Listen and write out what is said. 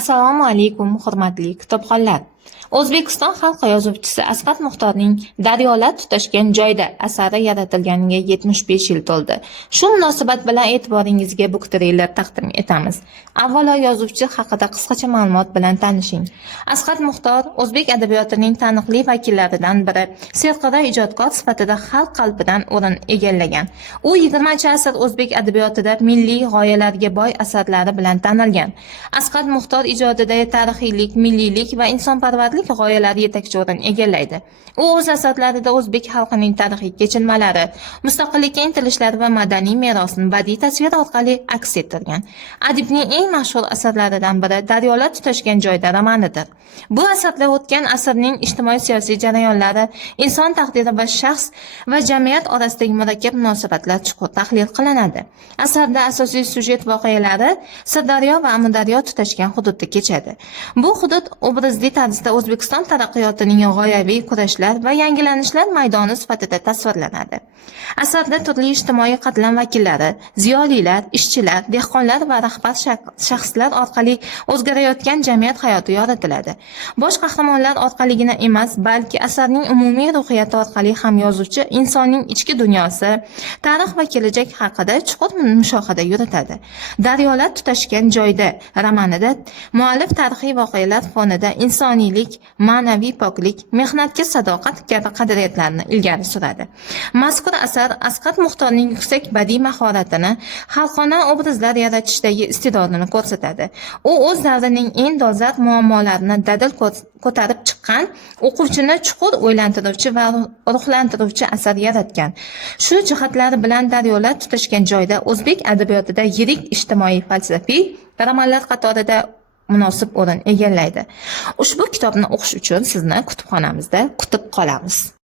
Assalomu alaykum, hurmatli kitobxonlar. O'zbekiston xalq yozuvchisi Asqat Muxtorning Daryolar tutashgan joyda asari yaratilganiga 75 yil to'ldi. Shu munosabat bilan e'tiboringizga bu treyler taqdim etamiz. Avvalo yozuvchi haqida qisqacha ma'lumot bilan tanishing. Asqat Muxtor o'zbek adabiyotining taniqli vakillaridan biri, serqirra ijodkor sifatida xalq qalbidan o'rin egallagan. U 20-asr o'zbek adabiyotida milliy g'oyalarga boy asarlari bilan tanilgan. Asqat Muxtor ijodida tarixiylik, milliylik va insonparvarlik g'oyalari yetakchi o'rin egallaydi. U o'z asarlarida o'zbek xalqining tarixiy kechinmalari, mustaqillikka intilishlari va madaniy merosini badiiy tasvir orqali aks ettirgan. Adibning eng mashhur asarlaridan biri Daryolar tutashgan joyda romanidir. Bu asarda o'tgan asrning ijtimoiy-siyosiy jarayonlari, inson taqdiri va shaxs va jamiyat orasidagi murakkab munosabatlar chuqur tahlil qilinadi. Asarda asosiy sujet voqealari Sirdaryo va Amudaryo tutashgan hududda kechadi. Bu hudud obrazli tarzda O'zbekiston taraqqiyotining g'oyaviy kurashlar va yangilanishlar maydoni sifatida tasvirlanadi. Asarda turli ijtimoiy qatlam vakillari, ziyolilar, ishchilar, dehqonlar va rahbar shaxslar orqali o'zgarayotgan jamiyat hayoti yoritiladi. Bosh qahramonlar orqaligina emas, balki asarning umumiy ruhiyati orqali ham yozuvchi insonning ichki dunyosi, tarix va kelajak haqida chuqur mushohada yuritadi. Daryolar tutashgan joyda romanida muallif tarixiy voqealar fonida insoniylik, ma'naviy poklik, mehnatga sadoqat kabi qadriyatlarni ilgari suradi. Mazkur asar Asqat Muxtorning yuksak badiiy mahoratini, xalqona obrazlar yaratishdagi iste'dodini ko'rsatadi. U o'z davrining eng dolzarb muammolarini dadil ko'tarib chiqqan, o'quvchini chuqur o'ylantiruvchi va ruhlantiruvchi asar yaratgan. Shu jihatlari bilan Daryolar tutashgan joyda o'zbek adabiyotida yirik ijtimoiy falsafiy romanlar qatorida munosib o'rin egallaydi. Ushbu kitobni o'qish uchun sizni kutubxonamizda kutib qolamiz.